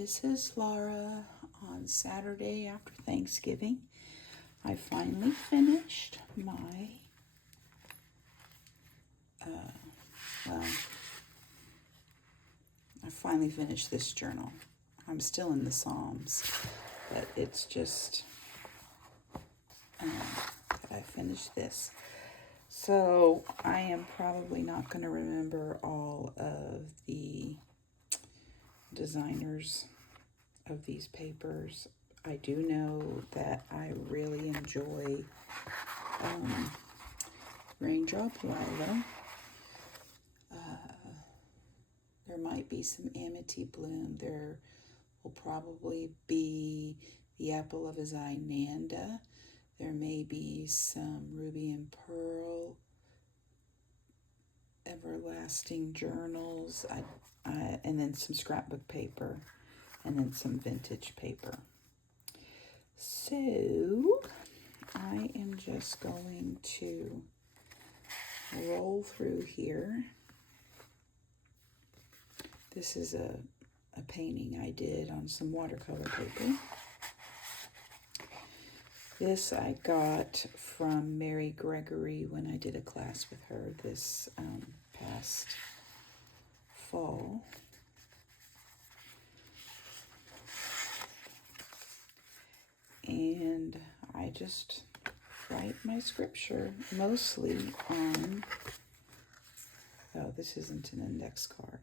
This is Laura on Saturday after Thanksgiving. I finally finished my, I finally finished this journal. I'm still in the Psalms, but it's just, I finished this. So I am probably not going to remember all of the designers of these papers. I do know that I really enjoy Raindrop Lila. There might be some Amity Bloom. There will probably be the Apple of His Eye Nanda. There may be some Ruby and Pearl, Everlasting Journals, and then some scrapbook paper, and then some vintage paper. So I am just going to roll through here. This is a painting I did on some watercolor paper. This I got from Mary Gregory when I did a class with her this past fall. And I just write my scripture mostly on, oh, this isn't an index card.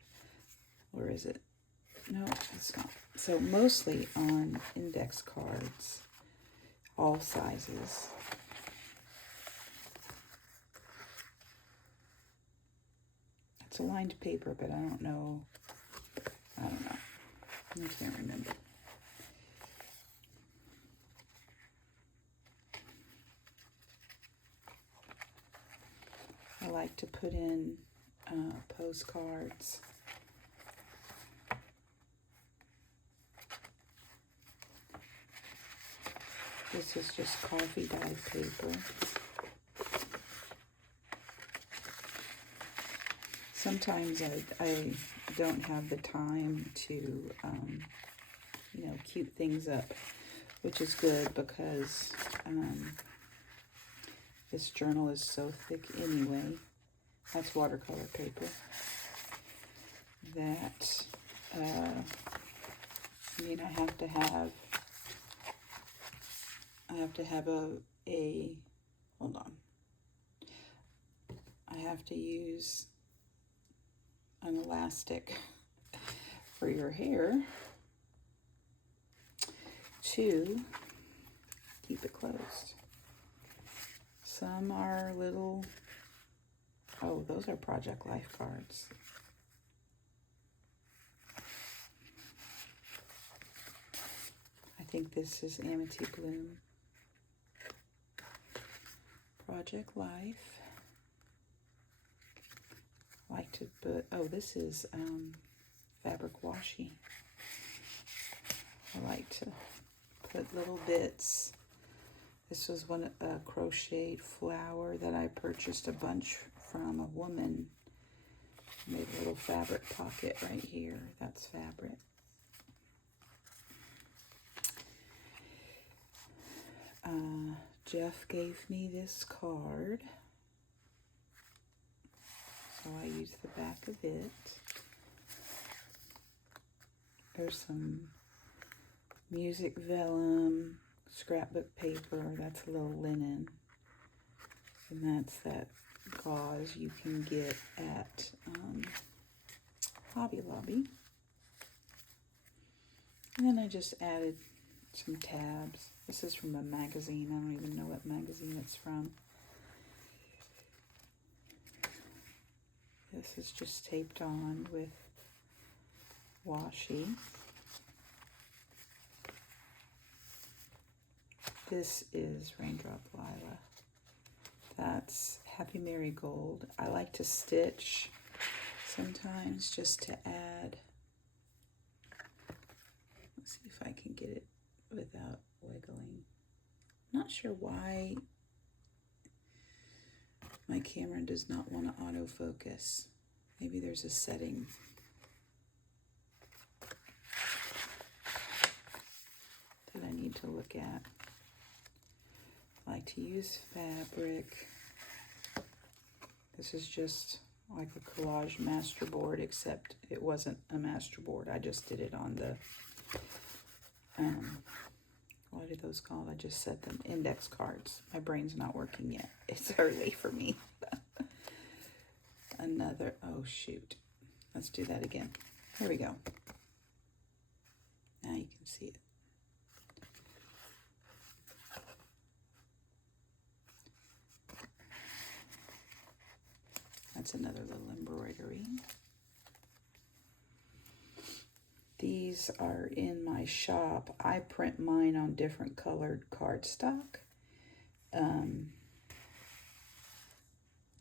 Or is it? No, it's not. So mostly on index cards, all sizes. It's a lined paper, but I don't know. I can't remember. I like to put in postcards. This is just coffee dyed paper. Sometimes I don't have the time to, cute things up, which is good because this journal is so thick anyway. That's watercolor paper. That, I have to have a hold on. I have to use an elastic for your hair to keep it closed. Some are little, oh, those are Project Life cards. I think this is Amity Bloom. Project Life. I like to put, oh, this is fabric washi. I like to put little bits. This was a crocheted flower that I purchased a bunch from a woman. Made a little fabric pocket right here. That's fabric. Jeff gave me this card, so I used the back of it. There's some music vellum, scrapbook paper, that's a little linen, and that's that gauze you can get at Hobby Lobby. And then I just added some tabs. This is from a magazine. I don't even know what magazine it's from. This is just taped on with washi. This is Raindrop Lila. That's Happy Marigold. I like to stitch sometimes just to add. Let's see if I can get it without wiggling. Not sure why my camera does not want to autofocus. Maybe there's a setting. to look at. I like to use fabric. This is just like a collage master board, except it wasn't a master board. I just did it on the, what are those called? I just said them, index cards. My brain's not working yet. It's early for me. Another, oh shoot. Let's do that again. Here we go. Now you can see it. That's another little embroidery. These are in my shop. I print mine on different colored cardstock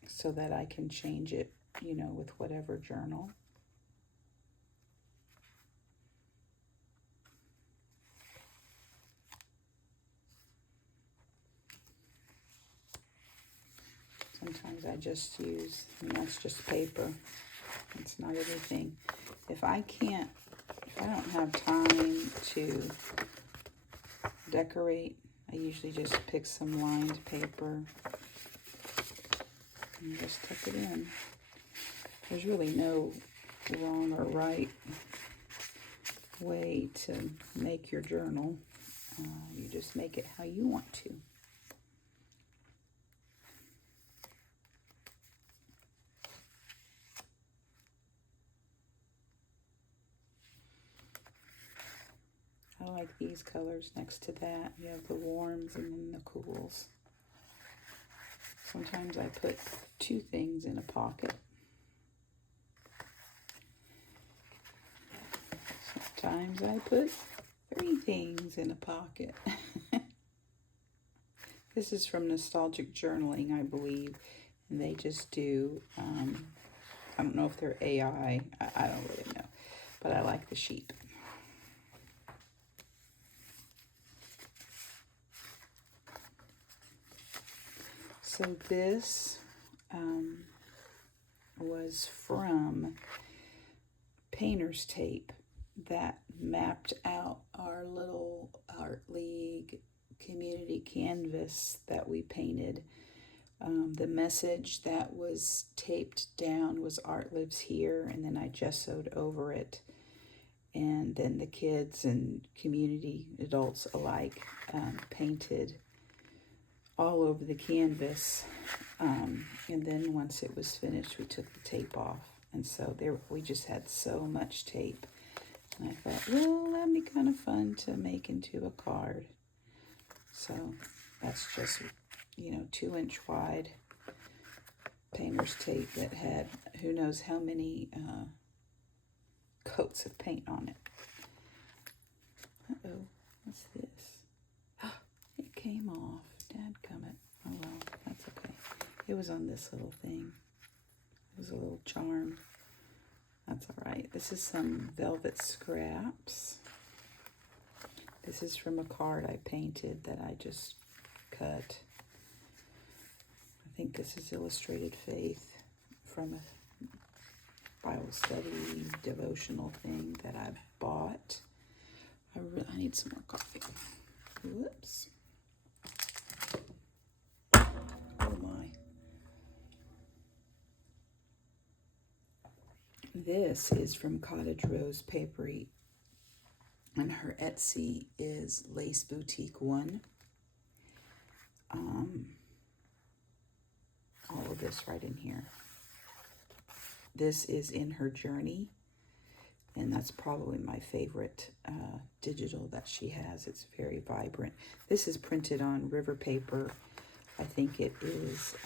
so that I can change it, you know, with whatever journal. Sometimes I just use, and that's just paper. It's not anything. If I don't have time to decorate, I usually just pick some lined paper and just tuck it in. There's really no wrong or right way to make your journal. You just make it how you want to. I like these colors next to that. You have the warms and then the cools. Sometimes I put two things in a pocket. Sometimes I put three things in a pocket. This is from Nostalgic Journaling, I believe. And they just do, I don't know if they're AI. I don't really know. But I like the sheep. So this was from painter's tape that mapped out our little Art League community canvas that we painted. The message that was taped down was Art Lives Here, and then I gessoed over it. And then the kids and community adults alike painted all over the canvas, and then once it was finished, we took the tape off, and so we just had so much tape, and I thought, well, that'd be kind of fun to make into a card. So that's just, you know, 2-inch wide painter's tape that had who knows how many coats of paint on it. Uh-oh, what's this? It came off. Dadgummit. Oh well, that's okay. It was on this little thing. It was a little charm. That's all right. This is some velvet scraps. This is from a card I painted that I just cut. I think this is Illustrated Faith from a Bible study devotional thing that I bought. I need some more coffee. Whoops. Oh my. This is from Cottage Rose Papery, and her Etsy is Lace Boutique 1. All of this right in here. This is in her journey, and that's probably my favorite digital that she has. It's very vibrant. This is printed on river paper. I think it is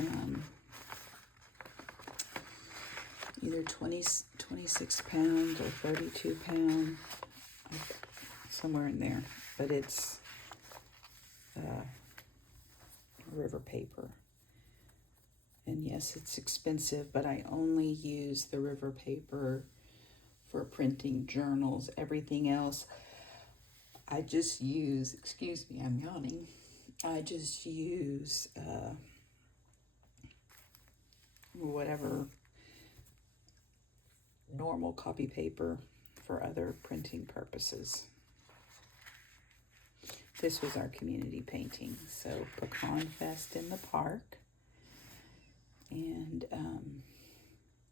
either 26 pounds or 32 pounds, somewhere in there, but it's river paper. And yes, it's expensive, but I only use the river paper for printing journals. Everything else, I just use, excuse me, I'm yawning. I just use whatever normal copy paper for other printing purposes. this was our community painting. So Pecan Fest in the park. And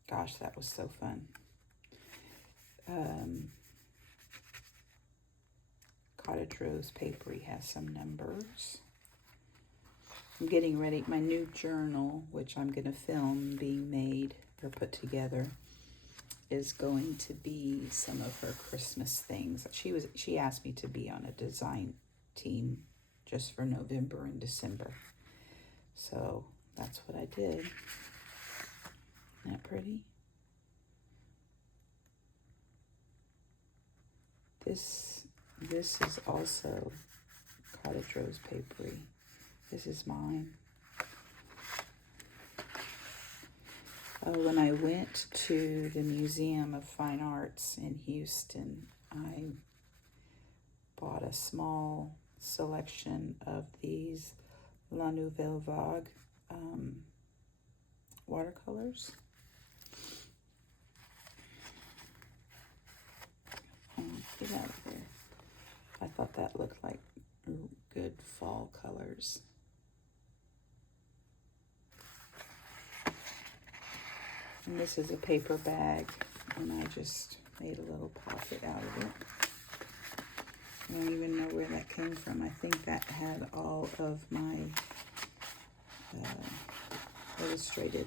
gosh, that was so fun. Cottage Rose Papery has some numbers. I'm getting ready. My new journal, which I'm going to film being made or put together, is going to be some of her Christmas things. She asked me to be on a design team just for November and December. So that's what I did. Isn't that pretty? This is also Cottage Rose Papery. This is mine. When I went to the Museum of Fine Arts in Houston, I bought a small selection of these La Nouvelle Vague watercolors. Get out of there. I thought that looked like good fall colors. And this is a paper bag, and I just made a little pocket out of it. I don't even know where that came from. I think that had all of my illustrated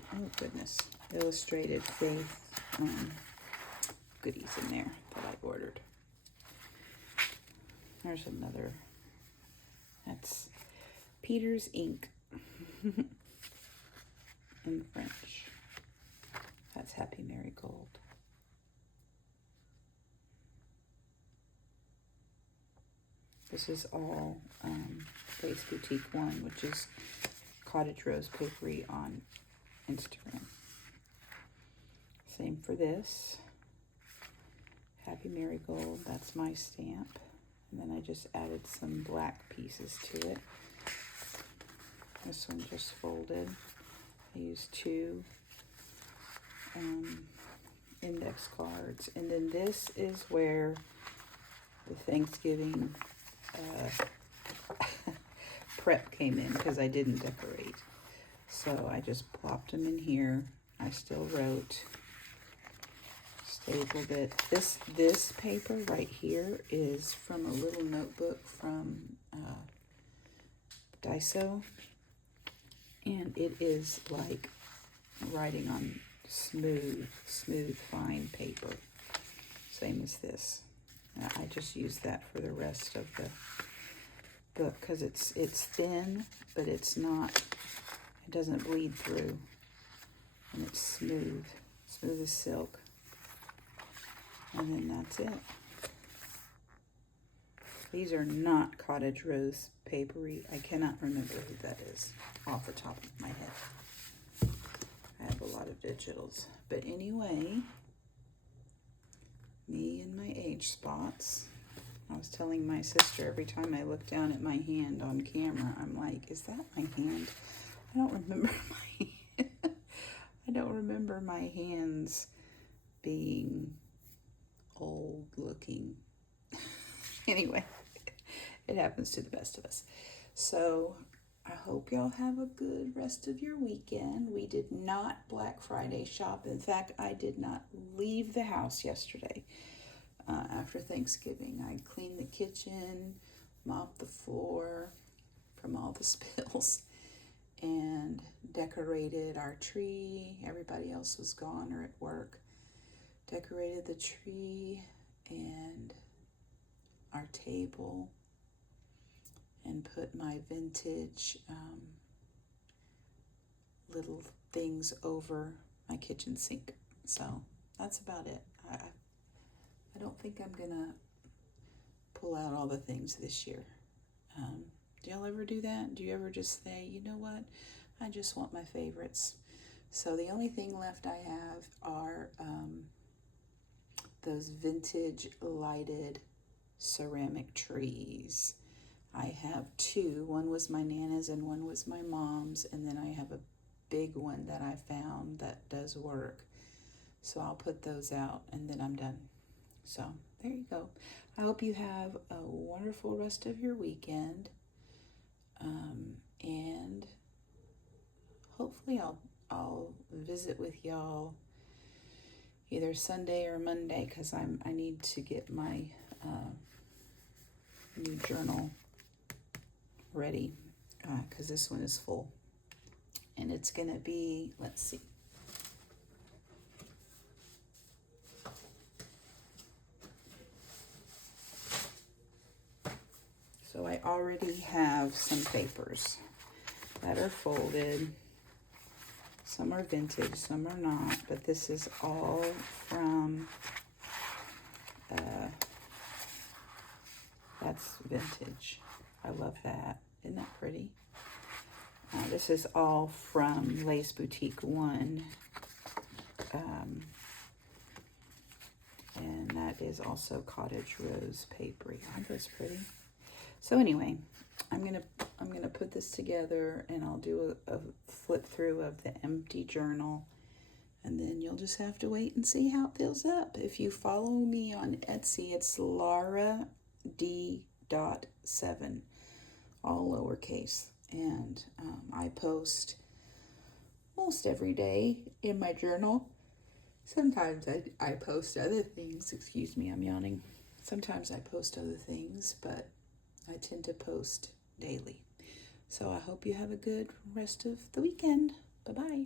faith goodies in there that I ordered. There's another. That's Peter's ink in French. That's Happy Marigold. This is all Lace Boutique One, which is Cottage Rose Papery on Instagram. Same for this. Happy Marigold, that's my stamp. And then I just added some black pieces to it. This one just folded. I used 2 index cards. And then this is where the Thanksgiving prep came in, because I didn't decorate. So I just plopped them in here. I still wrote, stapled it. This paper right here is from a little notebook from Daiso, and it is like writing on smooth, fine paper. Same as this. I just use that for the rest of the book because it's thin, but it's not. It doesn't bleed through, and it's smooth as silk. And then that's it. These are not Cottage Rose Papery. I cannot remember who that is off the top of my head. I have a lot of digitals. But anyway, me and my age spots. I was telling my sister every time I look down at my hand on camera, I'm like, is that my hand? I don't remember I don't remember my hands being old looking. Anyway, it happens to the best of us. So I hope y'all have a good rest of your weekend. We did not Black Friday shop. In fact, I did not leave the house yesterday after Thanksgiving. I cleaned the kitchen, mopped the floor from all the spills, and decorated our tree. Everybody else was gone or at work. Decorated the tree and our table, and put my vintage little things over my kitchen sink. So that's about it. I don't think I'm gonna pull out all the things this year. Do y'all ever do that? Do you ever just say, you know what, I just want my favorites? So the only thing left I have are those vintage lighted ceramic trees. I have 2. One was my Nana's and one was my mom's, and then I have a big one that I found that does work. So I'll put those out and then I'm done. So there you go. I hope you have a wonderful rest of your weekend. And hopefully I'll visit with y'all either Sunday or Monday, because I need to get my new journal ready, because this one is full. And it's gonna be, let's see. So I already have some papers that are folded. Some are vintage, some are not, but this is all from, that's vintage. I love that. Isn't that pretty? This is all from Lace Boutique 1. And that is also Cottage Rose Papery. Aren't those pretty? So anyway, I'm gonna put this together, and I'll do a flip through of the empty journal, and then you'll just have to wait and see how it fills up. If you follow me on Etsy, it's Laura D.7, all lowercase, and I post most every day in my journal. Sometimes I post other things. Excuse me, I'm yawning. Sometimes I post other things, but I tend to post daily. So I hope you have a good rest of the weekend. Bye-bye.